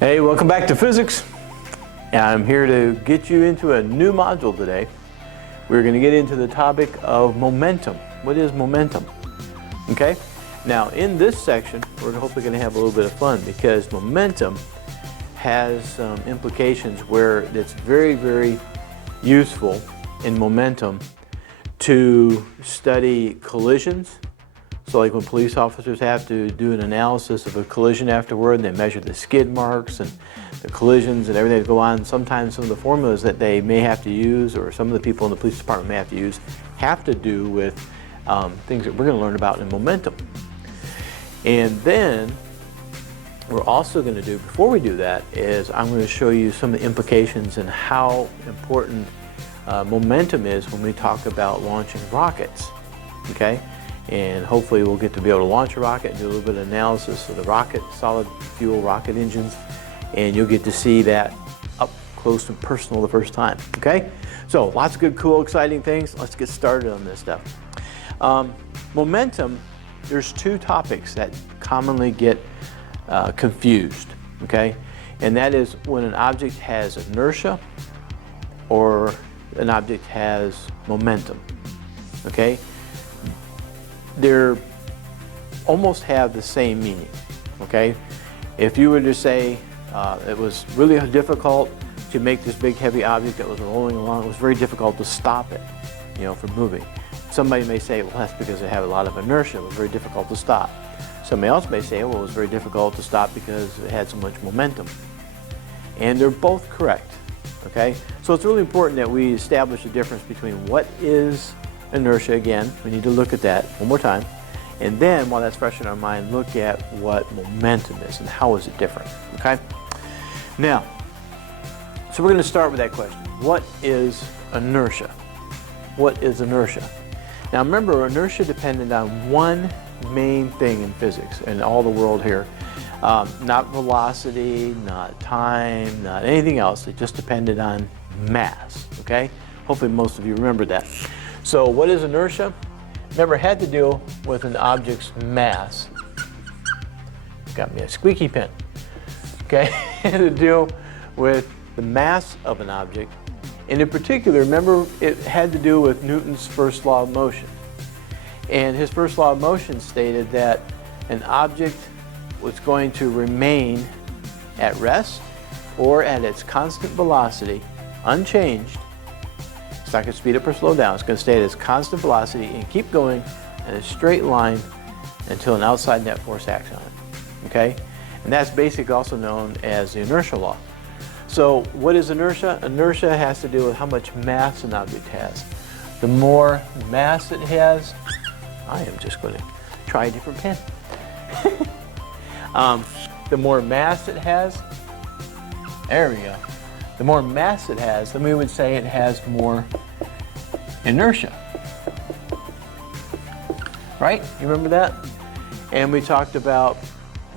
Hey, welcome back to physics. I'm here to get you into a new module today. We're going to get into the topic of momentum. What is momentum? Okay, now in this section we're hopefully going to have a little bit of fun because momentum has implications where it's very useful in momentum to study collisions. So like when police officers have to do an analysis of a collision afterward, and they measure the skid marks and the collisions and everything that go on. Sometimes some of the formulas that they may have to use, or some of the people in the police department may have to use, have to do with things that we're going to learn about in momentum. And then we're also going to do, before we do that, is I'm going to show you some of the implications and how important momentum is when we talk about launching rockets. Okay? And hopefully we'll get to be able to launch a rocket and do a little bit of analysis of the rocket, solid fuel rocket engines, and you'll get to see that up close and personal the first time, okay? So lots of good, cool, exciting things. Let's get started on this stuff. Momentum, there's two topics that commonly get confused, okay? And that is when an object has inertia or an object has momentum, okay? They almost have the same meaning, okay? If you were to say it was really difficult to make this big heavy object that was rolling along, it was very difficult to stop it, from moving. Somebody may say, well, that's because it had a lot of inertia, it was very difficult to stop. Somebody else may say, well, it was very difficult to stop because it had so much momentum. And they're both correct, okay? So it's really important that we establish the difference between what is inertia. Again, we need to look at that one more time, and then while that's fresh in our mind, look at what momentum is and how is it different. Okay, now so we're going to start with that question. What is inertia? What is inertia? Now remember, inertia depended on one main thing in physics and all the world here, not velocity, not time, not anything else. It just depended on mass. Okay, hopefully most of you remember that. So what is inertia? Remember, it had to do with an object's mass. Got me a squeaky pen. Okay, it had to do with the mass of an object. And in particular, remember, it had to do with Newton's first law of motion. And his first law of motion stated that an object was going to remain at rest or at its constant velocity, unchanged. It's not going to speed up or slow down. It's going to stay at its constant velocity and keep going in a straight line until an outside net force acts on it. Okay? And that's basically also known as the inertial law. So what is inertia? Inertia has to do with how much mass an object has. The more mass it has, I am just going to try a different pen. The more mass it has, there we go. The more mass it has, then we would say it has more inertia. Right? You remember that? And we talked about,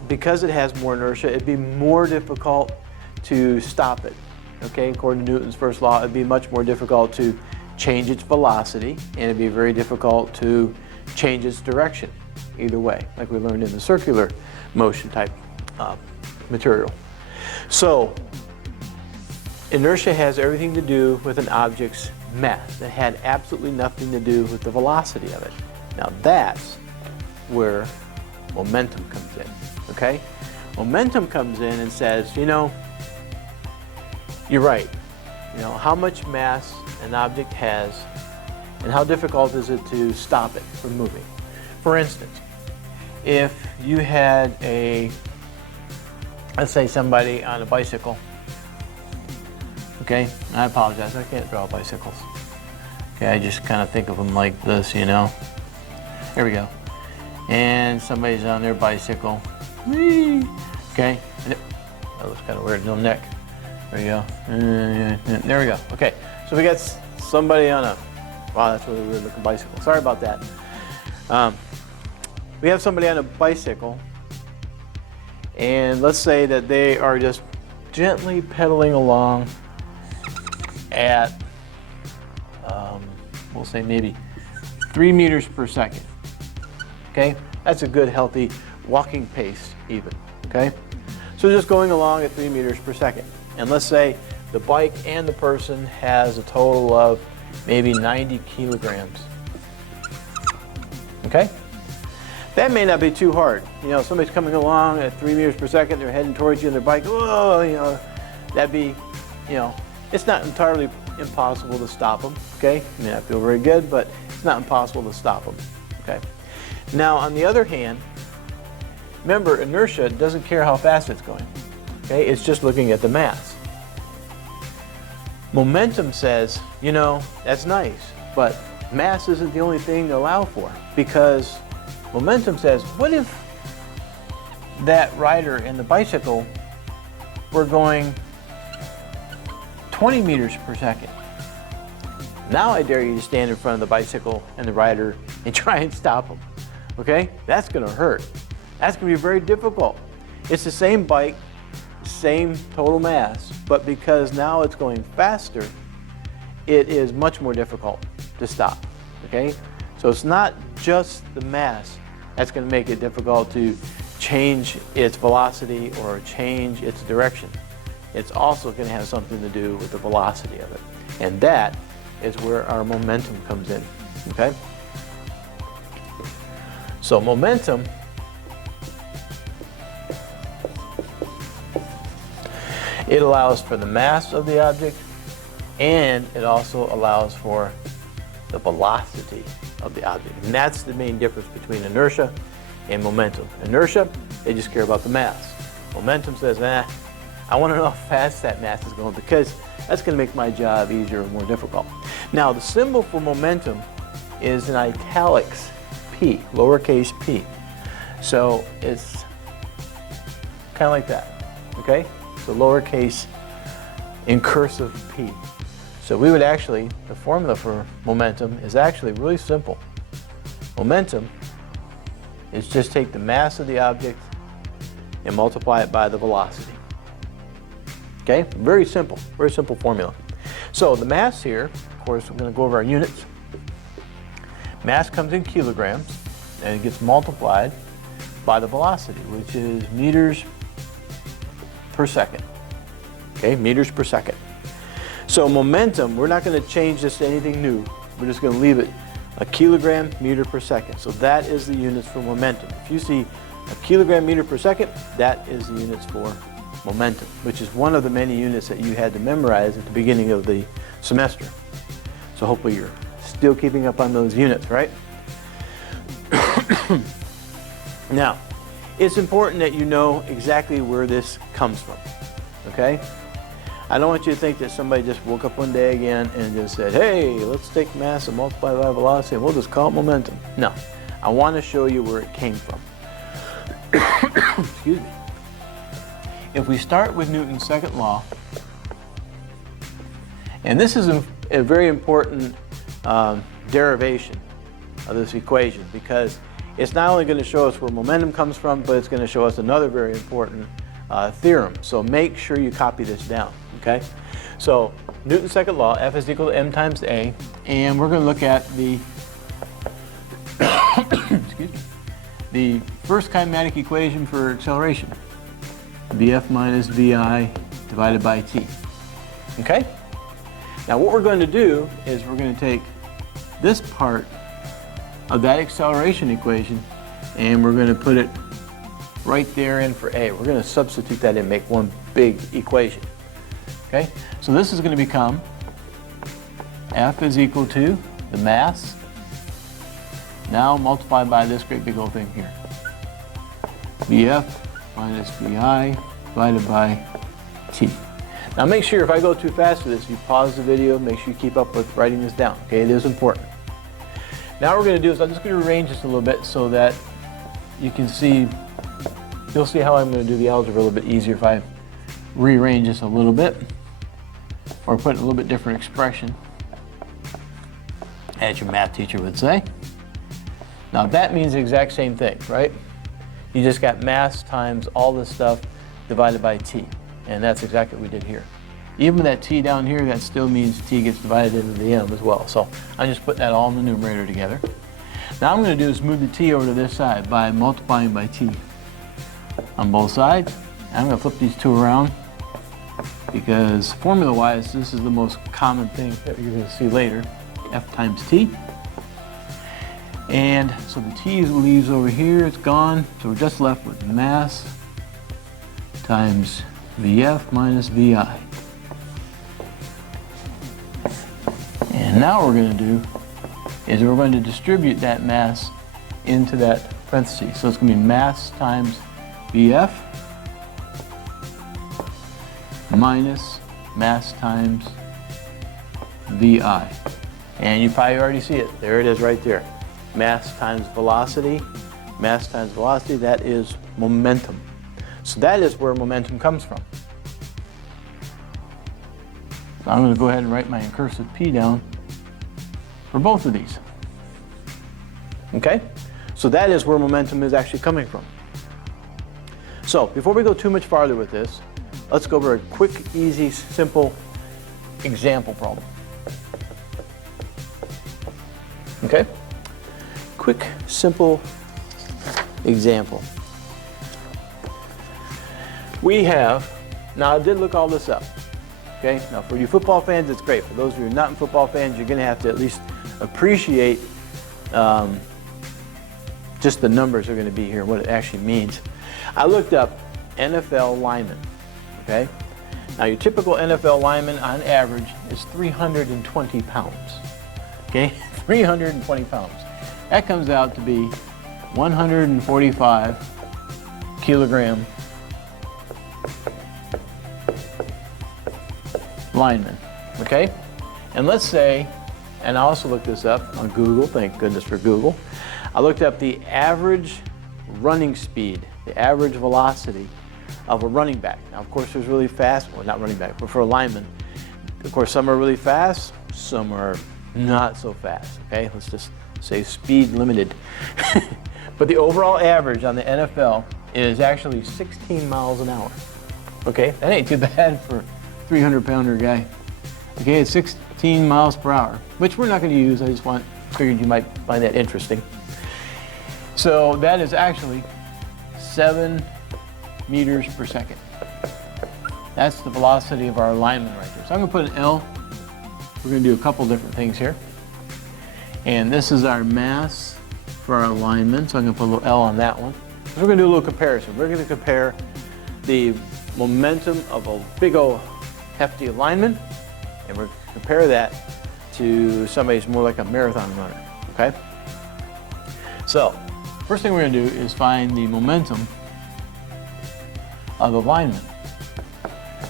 because it has more inertia, it'd be more difficult to stop it. Okay? According to Newton's first law, it'd be much more difficult to change its velocity, and it'd be very difficult to change its direction, either way, like we learned in the circular motion type material. So, inertia has everything to do with an object's mass. It had absolutely nothing to do with the velocity of it. Now that's where momentum comes in, okay? Momentum comes in and says, you're right. How much mass an object has and how difficult is it to stop it from moving. For instance, if you had let's say somebody on a bicycle. Okay, I apologize, I can't draw bicycles. Okay, I just kind of think of them like this, Here we go. And somebody's on their bicycle. Whee! Okay, that looks kind of weird, no neck. There we go. There we go. Okay, so we got somebody on wow, that's a really weird looking bicycle. Sorry about that. We have somebody on a bicycle, and let's say that they are just gently pedaling along at, we'll say maybe 3 meters per second. Okay, that's a good healthy walking pace even. Okay, So just going along at 3 meters per second. And let's say the bike and the person has a total of maybe 90 kilograms. Okay? That may not be too hard. You know, somebody's coming along at 3 meters per second, they're heading towards you on their bike, whoa, you know, that'd be, you know, it's not entirely impossible to stop them, okay? It may not feel very good, but it's not impossible to stop them, okay? Now, on the other hand, remember, inertia doesn't care how fast it's going, okay? It's just looking at the mass. Momentum says, you know, that's nice, but mass isn't the only thing to allow for, because momentum says, what if that rider and the bicycle were going 20 meters per second? Now I dare you to stand in front of the bicycle and the rider and try and stop them, okay? That's gonna hurt. That's gonna be very difficult. It's the same bike, same total mass, but because now it's going faster, it is much more difficult to stop, okay? So it's not just the mass that's going to make it difficult to change its velocity or change its direction. It's also going to have something to do with the velocity of it. And that is where our momentum comes in, okay? So momentum it allows for the mass of the object, and it also allows for the velocity of the object. And that's the main difference between inertia and momentum. Inertia, they just care about the mass. Momentum says, I want to know how fast that mass is going, because that's going to make my job easier or more difficult. Now, the symbol for momentum is in italics, P, lowercase p. So it's kind of like that, okay? So lowercase in cursive p. So we would actually, the formula for momentum is actually really simple. Momentum is just take the mass of the object and multiply it by the velocity. Okay, very simple formula. So the mass here, of course, we're going to go over our units. Mass comes in kilograms, and it gets multiplied by the velocity, which is meters per second. Okay, meters per second. So momentum, we're not going to change this to anything new. We're just going to leave it a kilogram meter per second. So that is the units for momentum. If you see a kilogram meter per second, that is the units for momentum, which is one of the many units that you had to memorize at the beginning of the semester. So hopefully you're still keeping up on those units, right? Now, it's important that you know exactly where this comes from, okay? I don't want you to think that somebody just woke up one day again and just said, hey, let's take mass and multiply by velocity and we'll just call it momentum. No, I want to show you where it came from. Excuse me. If we start with Newton's second law, and this is a very important derivation of this equation, because it's not only going to show us where momentum comes from, but it's going to show us another very important theorem. So make sure you copy this down, okay? So Newton's second law, F is equal to m times a, and we're going to look at the excuse me, the first kinematic equation for acceleration, Vf minus Vi divided by t, okay? Now what we're going to do is we're going to take this part of that acceleration equation and we're going to put it right there in for a. We're going to substitute that in, make one big equation. Okay, so this is going to become F is equal to the mass now multiplied by this great big old thing here. Vf minus Vi divided by t. Now make sure if I go too fast with this, you pause the video, make sure you keep up with writing this down. Okay, it is important. Now what we're going to do is I'm just going to rearrange this a little bit so that you can see, you'll see how I'm going to do the algebra a little bit easier if I rearrange this a little bit, or put a little bit different expression, as your math teacher would say. Now that means the exact same thing, right? You just got mass times all this stuff divided by t, and that's exactly what we did here. Even with that t down here, that still means t gets divided into the m as well. So I'm just putting that all in the numerator together. Now I'm going to do is move the t over to this side by multiplying by t on both sides. I'm going to flip these two around because formula-wise, this is the most common thing that you're going to see later, F times T. And so the T leaves over here, it's gone, so we're just left with mass times VF minus VI. And now what we're going to do is we're going to distribute that mass into that parentheses. So it's going to be mass times VF minus mass times VI. And you probably already see it. There it is right there. Mass times velocity. Mass times velocity, that is momentum. So that is where momentum comes from. So I'm going to go ahead and write my incursive P down for both of these. Okay? So that is where momentum is actually coming from. So before we go too much farther with this, let's go over a quick, easy, simple example problem. Okay? Quick, simple example. We have, now I did look all this up. Okay? Now for you football fans, it's great. For those of you who are not football fans, you're going to have to at least appreciate just the numbers are going to be here, what it actually means. I looked up NFL lineman. Okay? Now your typical NFL lineman on average is 320 pounds. Okay? 320 pounds. That comes out to be 145 kilogram lineman. Okay? And let's say, and I also looked this up on Google, thank goodness for Google. I looked up the average running speed, the average velocity of a running back. Now, of course, there's really fast, well, not running back, but for a lineman, of course, some are really fast, some are not so fast, okay? Let's just say speed limited. But the overall average on the NFL is actually 16 miles an hour, okay? That ain't too bad for a 300-pounder guy. Okay, it's 16 miles per hour, which we're not going to use. I just figured you might find that interesting. So that is actually 7 meters per second. That's the velocity of our lineman right there. So I'm going to put an L. We're going to do a couple different things here. And this is our mass for our lineman. So I'm going to put a little L on that one. So we're going to do a little comparison. We're going to compare the momentum of a big old hefty lineman, and we're going to compare that to somebody who's more like a marathon runner. Okay? So first thing we're going to do is find the momentum of the lineman.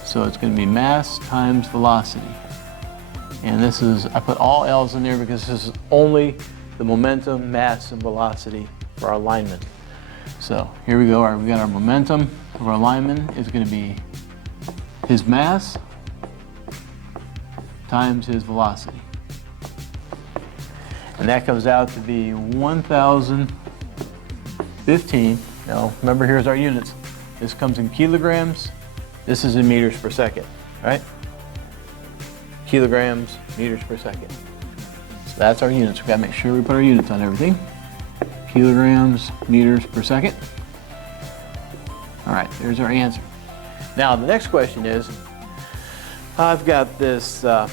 So it's going to be mass times velocity. And this is, I put all L's in there because this is only the momentum, mass, and velocity for our lineman. So here we go, we got our momentum of our lineman is going to be his mass times his velocity. And that comes out to be 1,015. Now remember, here's our units. This comes in kilograms. This is in meters per second, right? Kilograms, meters per second. So that's our units. We've got to make sure we put our units on everything. Kilograms, meters per second. All right, there's our answer. Now the next question is, I've got this, what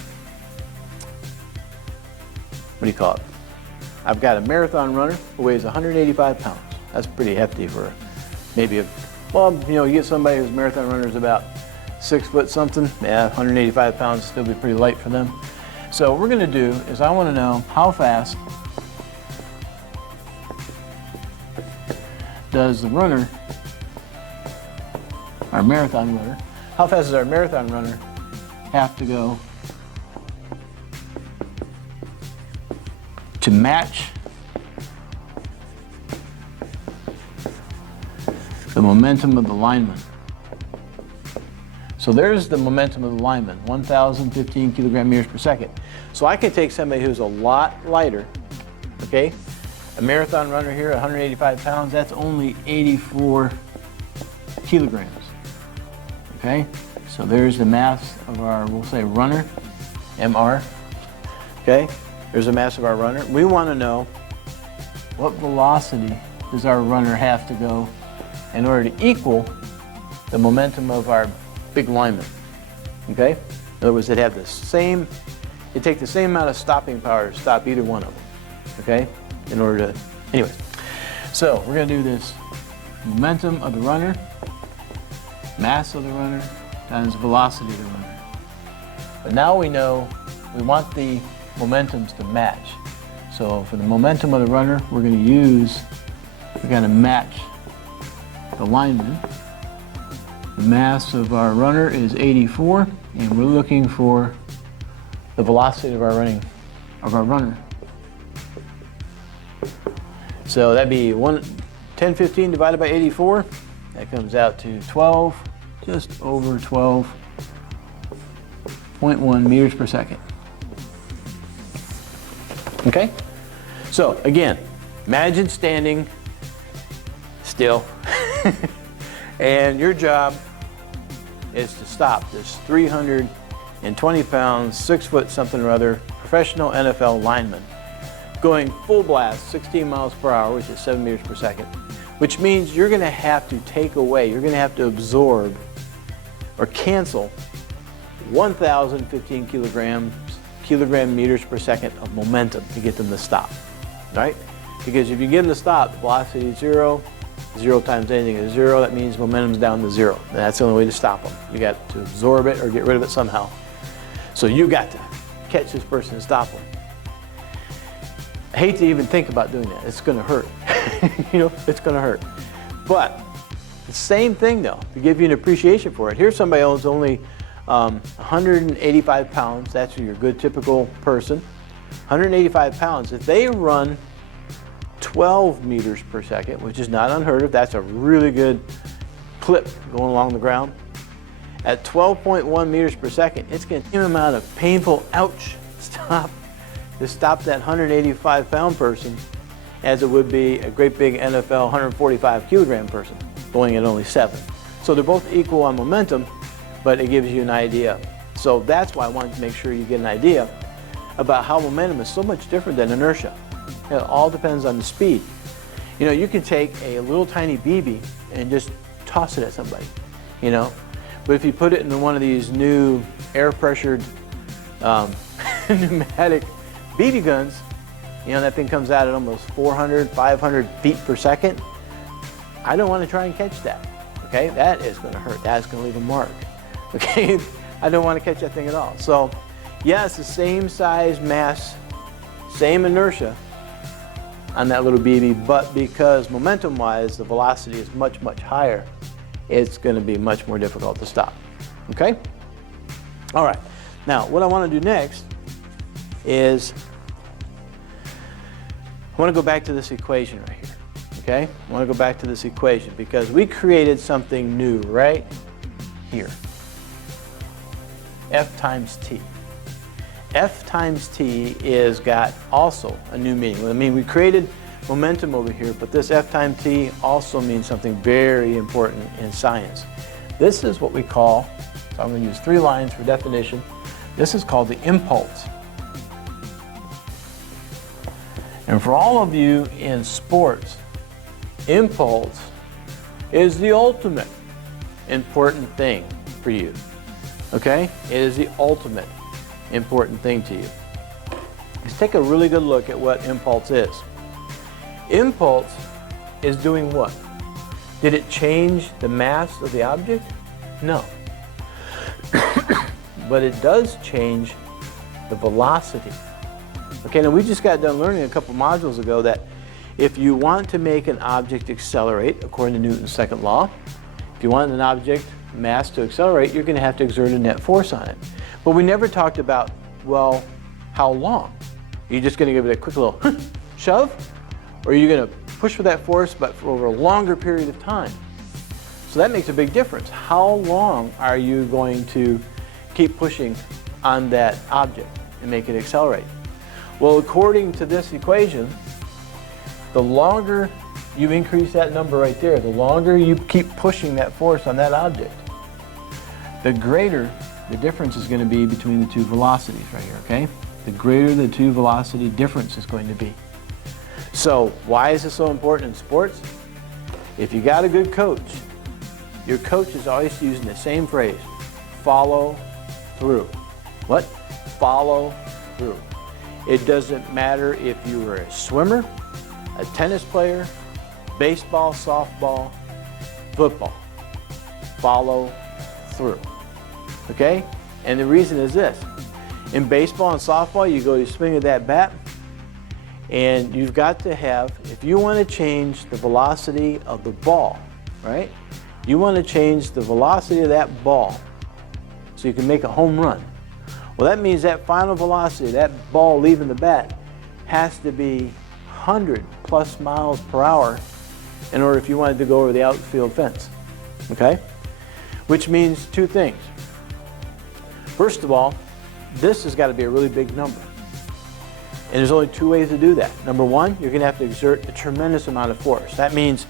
do you call it? I've got a marathon runner who weighs 185 pounds. That's pretty hefty for maybe a, well, you know, you get somebody whose marathon runner is about 6 foot something, yeah, 185 pounds still be pretty light for them. So what we're going to do is I want to know how fast does the runner, our marathon runner, how fast does our marathon runner have to go to match the momentum of the lineman. So there's the momentum of the lineman, 1,015 kilogram meters per second. So I can take somebody who's a lot lighter, okay? A marathon runner here, 185 pounds, that's only 84 kilograms, okay? So there's the mass of our, we'll say runner, MR, okay? There's the mass of our runner. We want to know what velocity does our runner have to go in order to equal the momentum of our big lineman, okay? In other words, it'd take the same amount of stopping power to stop either one of them, okay? In order to, anyways. So we're gonna do this momentum of the runner, mass of the runner, times velocity of the runner. But now we know we want the momentums to match. So for the momentum of the runner, we're gonna match the lineman. The mass of our runner is 84, and we're looking for the velocity of our runner. So that'd be 1015 divided by 84. That comes out to 12, just over 12.1 meters per second. Okay? So again, imagine standing still and your job is to stop this 320 pounds, 6 foot something or other, professional NFL lineman going full blast, 16 miles per hour, which is 7 meters per second, which means you're gonna have to take away, you're gonna have to absorb or cancel 1,015 kilogram meters per second of momentum to get them to stop, right? Because if you get them to stop, the velocity is 0, 0 times anything is 0, that means momentum's down to 0. And that's the only way to stop them. You got to absorb it or get rid of it somehow. So you got to catch this person and stop them. I hate to even think about doing that. It's gonna hurt. You know, it's gonna hurt. But the same thing though, to give you an appreciation for it. Here's somebody who's only 185 pounds, that's your good typical person. 185 pounds, if they run 12 meters per second, which is not unheard of, that's a really good clip going along the ground. At 12.1 meters per second, it's going to take an amount of painful ouch to stop that 185 pound person as it would be a great big NFL 145 kilogram person going at only 7. So they're both equal on momentum, but it gives you an idea. So that's why I wanted to make sure you get an idea about how momentum is so much different than inertia. It all depends on the speed. You know, you can take a little tiny BB and just toss it at somebody, you know. But if you put it in one of these new air-pressured pneumatic BB guns, you know, that thing comes out at almost 400, 500 feet per second. I don't want to try and catch that, okay? That is going to hurt. That's going to leave a mark, okay? I don't want to catch that thing at all. So, yeah, it's the same size mass, same inertia on that little BB, but because momentum-wise, the velocity is much, much higher, it's going to be much more difficult to stop, okay? All right, now what I want to do next is I want to go back to this equation right here, okay? I want to go back to this equation because we created something new right here, F times T. F times T is got also a new meaning. I mean, we created momentum over here, but this F times T also means something very important in science. This is what we call, so I'm going to use 3 lines for definition. This is called the impulse. And for all of you in sports, impulse is the ultimate important thing for you, okay? It is the ultimate important thing to you. Let's take a really good look at what impulse is. Impulse is doing what? Did it change the mass of the object? No. But it does change the velocity. Okay, now we just got done learning a couple modules ago that if you want to make an object accelerate, according to Newton's second law, if you want an object mass to accelerate, you're going to have to exert a net force on it. But we never talked about, well, how long? Are you just going to give it a quick little shove? Or are you going to push with that force but for over a longer period of time? So that makes a big difference. How long are you going to keep pushing on that object and make it accelerate? Well, according to this equation, the longer you increase that number right there, the longer you keep pushing that force on that object, the greater the difference is going to be between the two velocities right here, okay? The greater the two velocity difference is going to be. So why is this so important in sports? If you got a good coach your coach is always using the same phrase, follow through. What? Follow through. It doesn't matter if you were a swimmer, a tennis player, baseball, softball, football. Follow through. Okay? And the reason is this. In baseball and softball, you go to swing at that bat, and you've got to have, if you want to change the velocity of the ball, right? You want to change the velocity of that ball so you can make a home run. Well, that means that final velocity, that ball leaving the bat, has to be 100+ miles per hour in order if you wanted to go over the outfield fence. Okay? Which means two things. First of all, this has got to be a really big number. And there's only two ways to do that. Number one, you're going to have to exert a tremendous amount of force. That means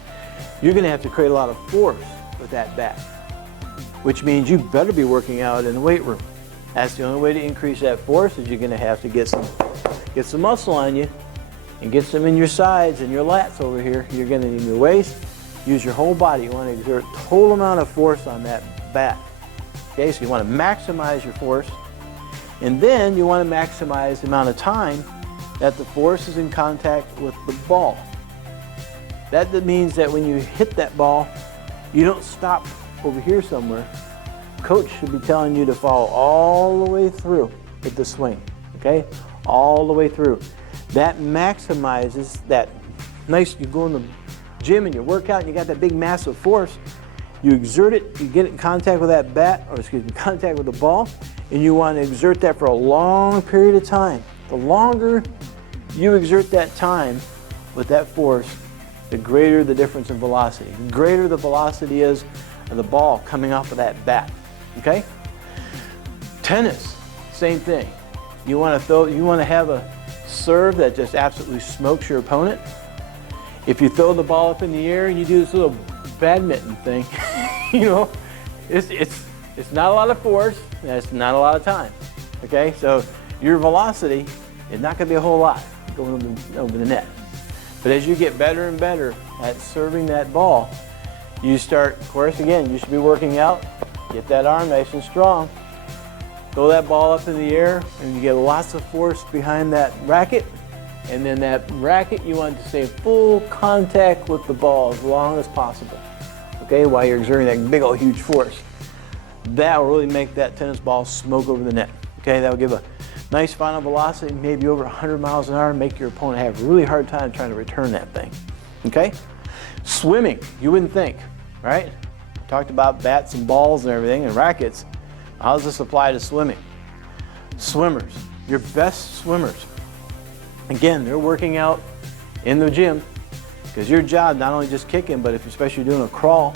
you're going to have to create a lot of force with that bat, which means you better be working out in the weight room. That's the only way to increase that force, is you're going to have to get some muscle on you and get some in your sides and your lats over here. You're going to need your waist, use your whole body. You want to exert total amount of force on that bat. Okay, so you want to maximize your force, and then you want to maximize the amount of time that the force is in contact with the ball. That means that when you hit that ball, you don't stop over here somewhere. Coach should be telling you to follow all the way through with the swing, okay? All the way through. That maximizes that nice, you go in the gym and you work out and you got that big massive force, you exert it, you get it in contact with that bat, or excuse me, contact with the ball, and you want to exert that for a long period of time. The longer you exert that time with that force, the greater the difference in velocity. The greater the velocity is of the ball coming off of that bat. Okay? Tennis, same thing. You want to have a serve that just absolutely smokes your opponent. If you throw the ball up in the air and you do this little badminton thing, you know, it's not a lot of force, and it's not a lot of time. Okay? So your velocity is not going to be a whole lot going over the net. But as you get better and better at serving that ball, you start, of course, again, you should be working out, get that arm nice and strong, throw that ball up in the air, and you get lots of force behind that racket, and then that racket, you want to stay in full contact with the ball as long as possible, okay, while you're exerting that big old huge force. That will really make that tennis ball smoke over the net, okay? That will give a nice final velocity, maybe over 100 miles an hour, and make your opponent have a really hard time trying to return that thing, okay? Swimming, you wouldn't think, right? We talked about bats and balls and everything and rackets. How does this apply to swimming? Swimmers, your best swimmers, again, they're working out in the gym, because your job, not only just kicking, but if especially you're doing a crawl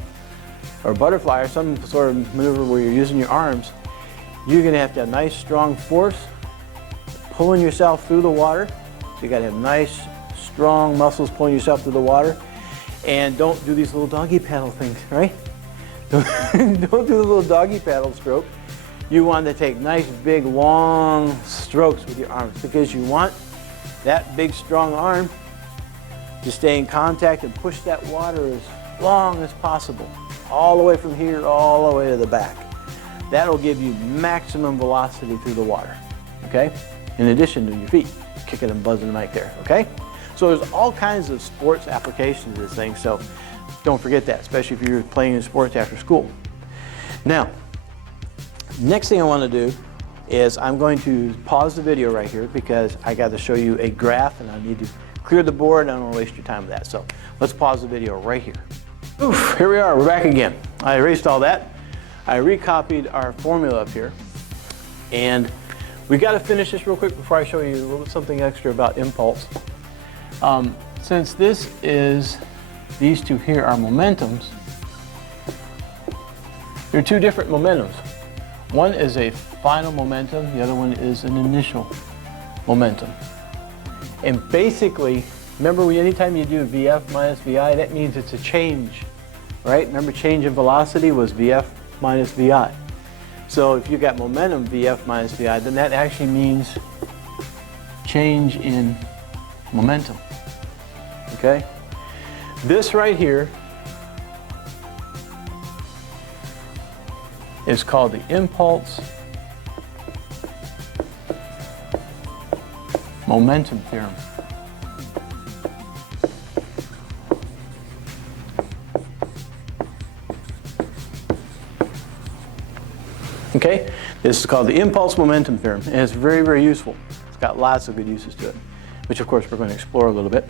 or a butterfly or some sort of maneuver where you're using your arms, you're going to have nice strong force pulling yourself through the water. So you got to have nice strong muscles pulling yourself through the water. And don't do these little doggy paddle things, right? Don't do the little doggy paddle stroke. You want to take nice big long strokes with your arms, because you want that big strong arm to stay in contact and push that water as long as possible, all the way from here all the way to the back. That'll give you maximum velocity through the water, okay? In addition to your feet, kicking and buzzing right there, okay? So there's all kinds of sports applications to this thing, so don't forget that, especially if you're playing in sports after school. Now, next thing I want to do is I'm going to pause the video right here, because I got to show you a graph and I need to clear the board, and I don't want to waste your time with that. So let's pause the video right here. Oof, here we are, we're back again. I erased all that. I recopied our formula up here, and we got to finish this real quick before I show you a little something extra about impulse. Since this is, these two here are momentums, there are two different momentums. One is a final momentum, the other one is an initial momentum. And basically, remember, anytime you do VF minus VI, that means it's a change, right? Remember, change in velocity was VF minus VI. So if you got momentum VF minus VI, then that actually means change in momentum, okay? This right here is called the Impulse-Momentum Theorem. Okay, this is called the Impulse-Momentum Theorem, and it's very, very useful. It's got lots of good uses to it, which of course we're going to explore a little bit.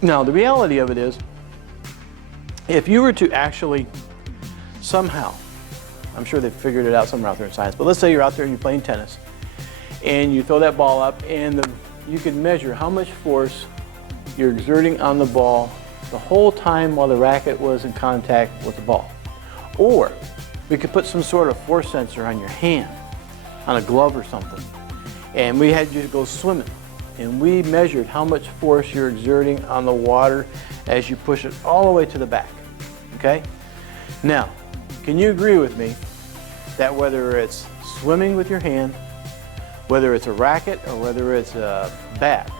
Now, the reality of it is, if you were to actually somehow, I'm sure they've figured it out somewhere out there in science, but let's say you're out there and you're playing tennis, and you throw that ball up, and you can measure how much force you're exerting on the ball the whole time while the racket was in contact with the ball. Or we could put some sort of force sensor on your hand, on a glove or something, and we had you go swimming, and we measured how much force you're exerting on the water as you push it all the way to the back. Okay? Now, can you agree with me that whether it's swimming with your hand, whether it's a racket, or whether it's a bat,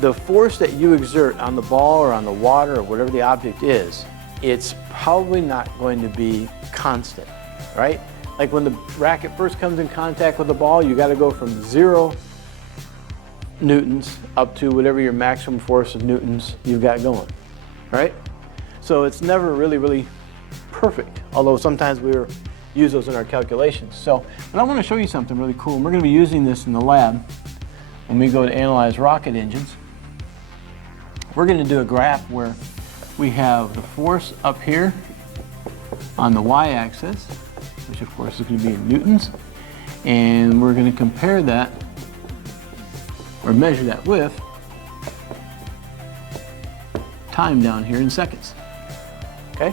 the force that you exert on the ball or on the water or whatever the object is, it's probably not going to be constant, right? Like when the racket first comes in contact with the ball, you got to go from 0 newtons up to whatever your maximum force of newtons you've got going, right? So it's never really perfect, although sometimes we use those in our calculations. So, but I want to show you something really cool, and we're going to be using this in the lab when we go to analyze rocket engines. We're going to do a graph where we have the force up here on the y-axis, which of course is going to be in newtons, and we're going to compare that or measure that with time down here in seconds. Okay?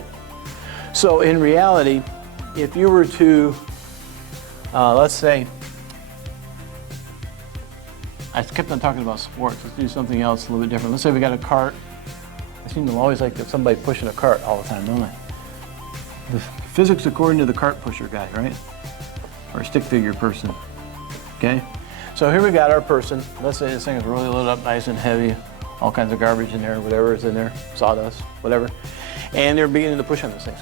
So in reality, if you were to, let's say, I kept on talking about sports, let's do something else a little bit different. Let's say we got a cart. I seem to always like somebody pushing a cart all the time, don't I? The physics according to the cart pusher guy, right? Or stick figure person, okay? So here we got our person. Let's say this thing is really loaded up nice and heavy, all kinds of garbage in there, whatever is in there, sawdust, whatever. And they're beginning to push on this thing.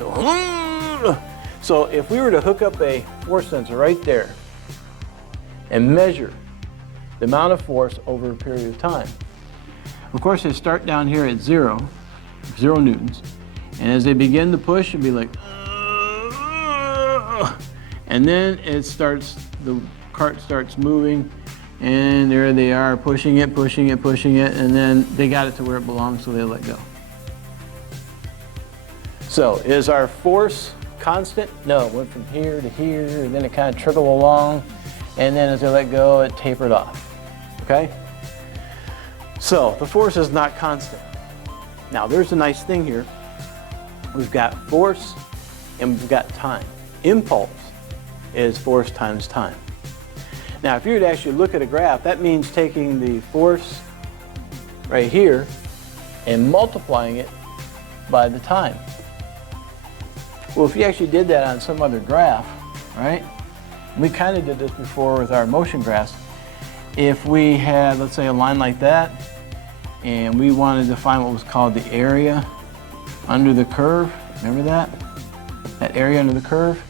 So if we were to hook up a force sensor right there and measure the amount of force over a period of time, of course they start down here at 0 newtons, and as they begin to push, it'd be like, and then the cart starts moving, and there they are, pushing it, and then they got it to where it belongs, so they let go. So is our force constant? No, it went from here to here, and then it kind of trickled along, and then as they let go, it tapered off. Okay? So the force is not constant. Now there's a nice thing here. We've got force and we've got time. Impulse is force times time. Now if you were to actually look at a graph, that means taking the force right here and multiplying it by the time. Well, if you actually did that on some other graph, right? We kind of did this before with our motion graphs. If we had, let's say, a line like that, and we wanted to find what was called the area under the curve, remember that? That area under the curve?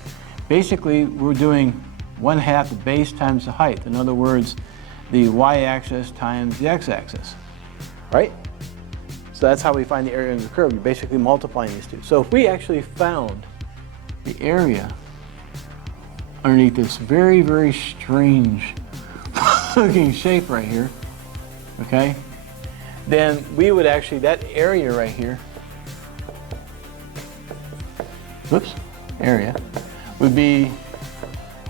Basically, we're doing 1/2 the base times the height. In other words, the y-axis times the x-axis, right? So that's how we find the area under the curve. You're basically multiplying these two. So if we actually found the area underneath this very, very strange looking shape right here, okay, then we would actually, that area right here, area, would be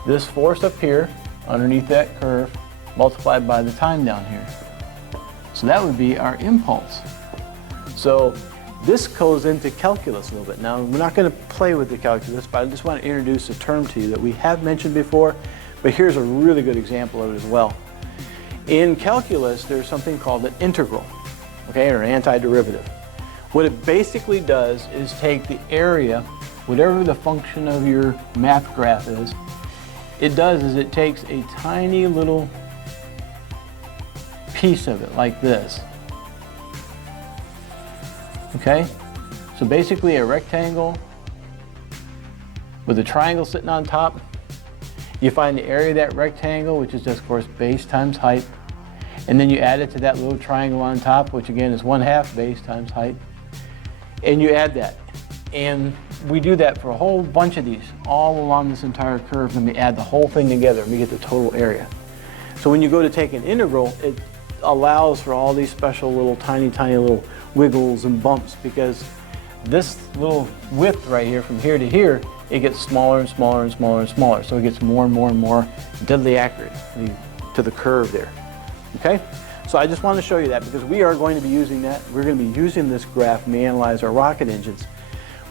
this force up here underneath that curve multiplied by the time down here. So that would be our impulse. So this goes into calculus a little bit. Now, we're not going to play with the calculus, but I just want to introduce a term to you that we have mentioned before, but here's a really good example of it as well. In calculus, there's something called an integral, okay, or an antiderivative. What it basically does is take the area, whatever the function of your math graph is, it does is it takes a tiny little piece of it like this. Okay? So basically a rectangle with a triangle sitting on top. You find the area of that rectangle, which is just, of course, base times height. And then you add it to that little triangle on top, which again is 1/2 base times height. And you add that. And we do that for a whole bunch of these, all along this entire curve, and we add the whole thing together and we get the total area. So when you go to take an integral, it allows for all these special little tiny little wiggles and bumps, because this little width right here from here to here, it gets smaller and smaller and smaller and smaller. So it gets more and more and more deadly accurate to the curve there. Okay? So I just want to show you that because we are going to be using that. We're going to be using this graph when we analyze our rocket engines.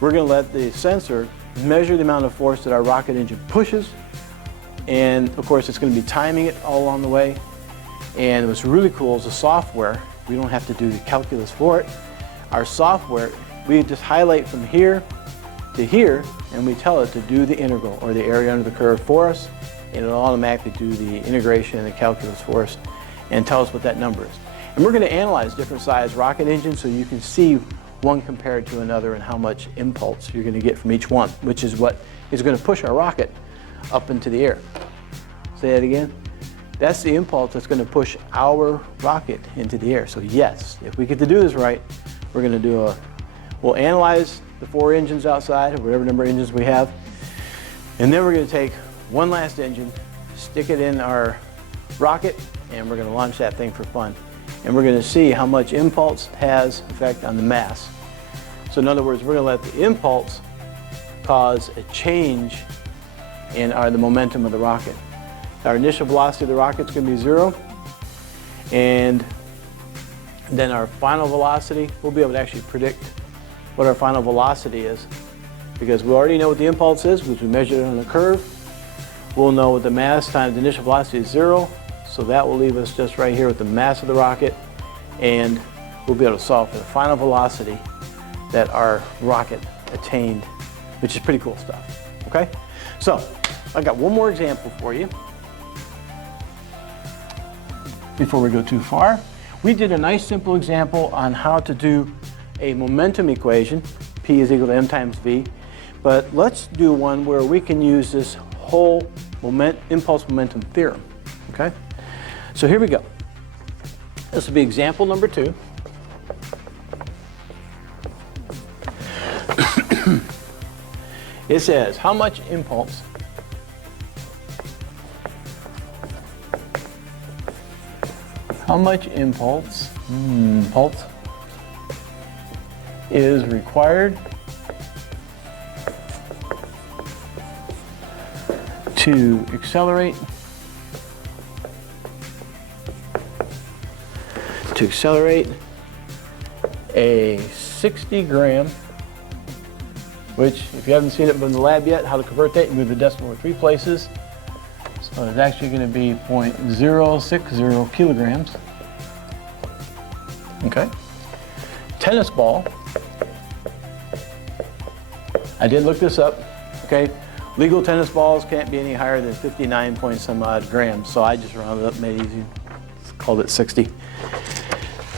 We're going to let the sensor measure the amount of force that our rocket engine pushes. And of course, it's going to be timing it all along the way. And what's really cool is the software. We don't have to do the calculus for it. Our software, we just highlight from here to here, and we tell it to do the integral or the area under the curve for us, and it'll automatically do the integration and the calculus for us and tell us what that number is. And we're going to analyze different size rocket engines so you can see one compared to another and how much impulse you're going to get from each one, which is what is going to push our rocket up into the air. Say that again. That's the impulse that's going to push our rocket into the air. So yes, if we get to do this right, we're going to do we'll analyze the 4 engines outside, or whatever number of engines we have, and then we're going to take one last engine, stick it in our rocket, and we're going to launch that thing for fun. And we're going to see how much impulse has effect on the mass. So in other words, we're going to let the impulse cause a change in the momentum of the rocket. Our initial velocity of the rocket is going to be 0, and then our final velocity, we'll be able to actually predict what our final velocity is, because we already know what the impulse is, because we measured it on the curve. We'll know what the mass times the initial velocity is 0, so that will leave us just right here with the mass of the rocket, and we'll be able to solve for the final velocity that our rocket attained, which is pretty cool stuff. Okay? So, I got one more example for you before we go too far. We did a nice simple example on how to do a momentum equation, P is equal to m times v, but let's do one where we can use this whole impulse-momentum theorem, okay? So here we go. This will be example number 2. It says, how much impulse is required to accelerate a 60-gram, which if you haven't seen it in the lab yet, how to convert that, you move the decimal 3 places. So it's actually going to be 0.060 kilograms. Okay. Tennis ball. I did look this up. Okay. Legal tennis balls can't be any higher than 59 point some odd grams. So I just rounded up, made it easy. Called it 60.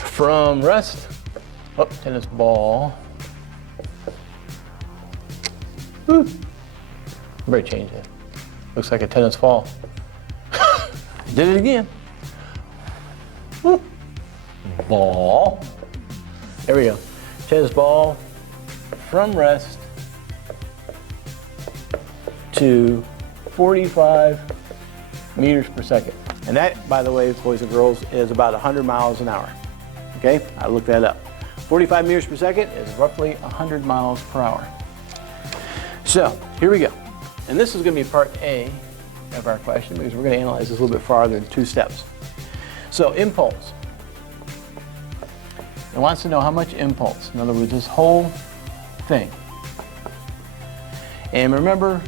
From rest. Oh, tennis ball. Woo. Better change it. Looks like a tennis ball. Did it again. Woo. Ball. There we go. Tennis ball from rest to 45 meters per second. And that, by the way, boys and girls, is about 100 miles an hour. Okay, I looked that up. 45 meters per second is roughly 100 miles per hour. So, here we go. And this is going to be part A of our question, because we're going to analyze this a little bit farther in 2 steps. So, impulse. It wants to know how much impulse. In other words, this whole thing. And remember,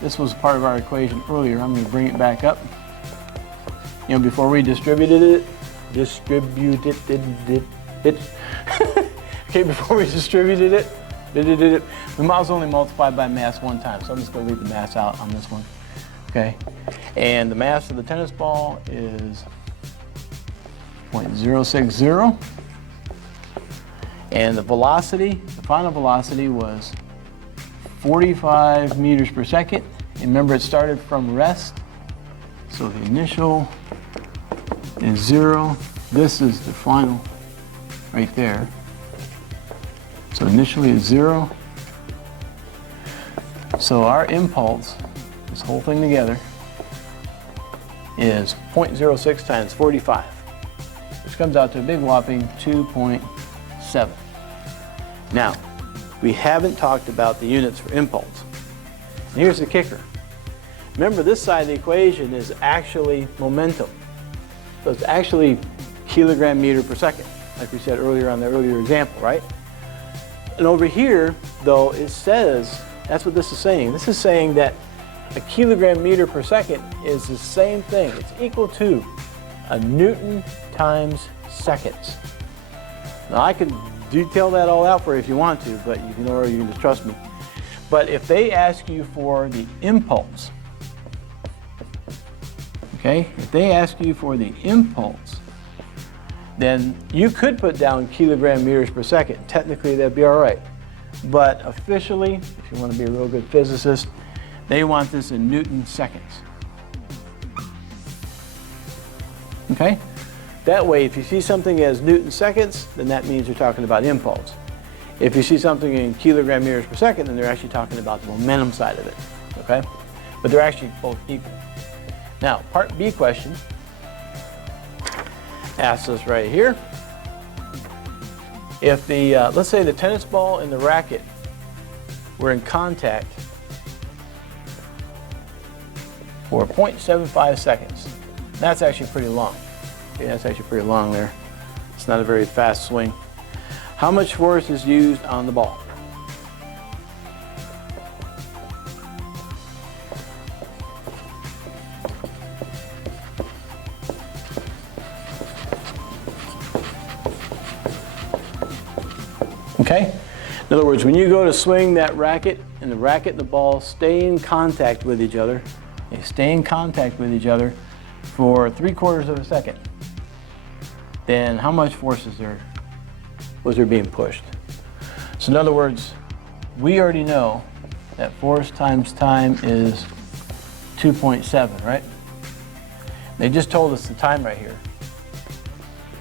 this was part of our equation earlier. I'm going to bring it back up. You know, before we distributed it. Okay, before we distributed it, we might as well only multiply by mass one time. So I'm just going to leave the mass out on this one. Okay, and the mass of the tennis ball is 0.060. And the velocity, the final velocity was 45 meters per second. And remember, it started from rest. So the initial is 0. This is the final right there. So initially is 0. So our impulse, this whole thing together, is 0.06 times 45, which comes out to a big whopping 2.7. Now, we haven't talked about the units for impulse. And here's the kicker. Remember, this side of the equation is actually momentum. So it's actually kilogram meter per second, like we said earlier on the earlier example, right? And over here, though, it says, that's what this is saying. This is saying that a kilogram meter per second is the same thing. It's equal to a Newton times seconds. Now, I could detail that all out for you if you want to, but you can, or you can just trust me. But if they ask you for the impulse, okay, if they ask you for the impulse, then you could put down kilogram meters per second. Technically, that'd be all right. But officially, if you want to be a real good physicist, they want this in Newton seconds. Okay? That way, if you see something as Newton seconds, then that means you're talking about impulse. If you see something in kilogram meters per second, then they're actually talking about the momentum side of it. Okay? But they're actually both equal. Now, part B question asks us right here, if the, let's say the tennis ball and the racket were in contact for 0.75 seconds. That's actually pretty long. Okay, that's actually pretty long there. It's not a very fast swing. How much force is used on the ball? Okay? In other words, when you go to swing that racket, and the racket and the ball stay in contact with each other, they stay in contact with each other for 3/4 of a second, then how much force was there being pushed? So in other words, we already know that force times time is 2.7, right? They just told us the time right here.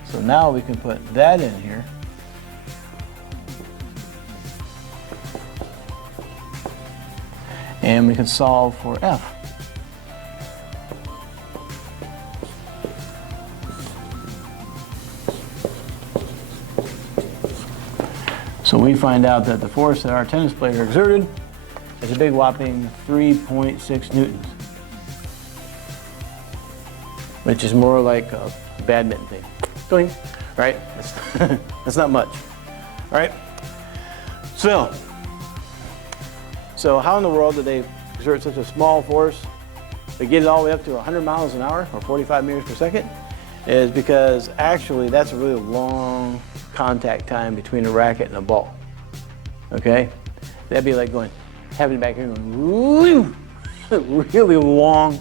So now we can put that in here. And we can solve for F. So we find out that the force that our tennis player exerted is a big whopping 3.6 newtons, which is more like a badminton thing. Doing, right? That's not much. All right? So how in the world did they exert such a small force? They get it all the way up to 100 miles an hour or 45 meters per second? Is because actually that's a really long contact time between a racket and a ball. Okay? That'd be like having it back here going, really long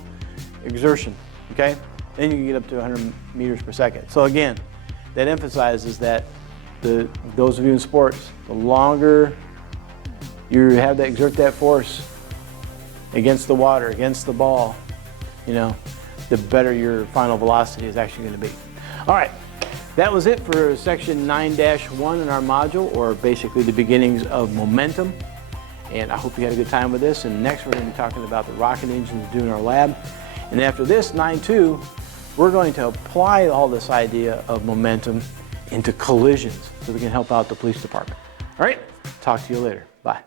exertion. Okay? Then you can get up to 100 meters per second. So again, that emphasizes that those of you in sports, the longer you have to exert that force against the water, against the ball, the better your final velocity is actually going to be. All right, that was it for section 9-1 in our module, or basically the beginnings of momentum. And I hope you had a good time with this. And next we're going to be talking about the rocket engines due in our lab. And after this, 9-2, we're going to apply all this idea of momentum into collisions so we can help out the police department. All right, talk to you later. Bye.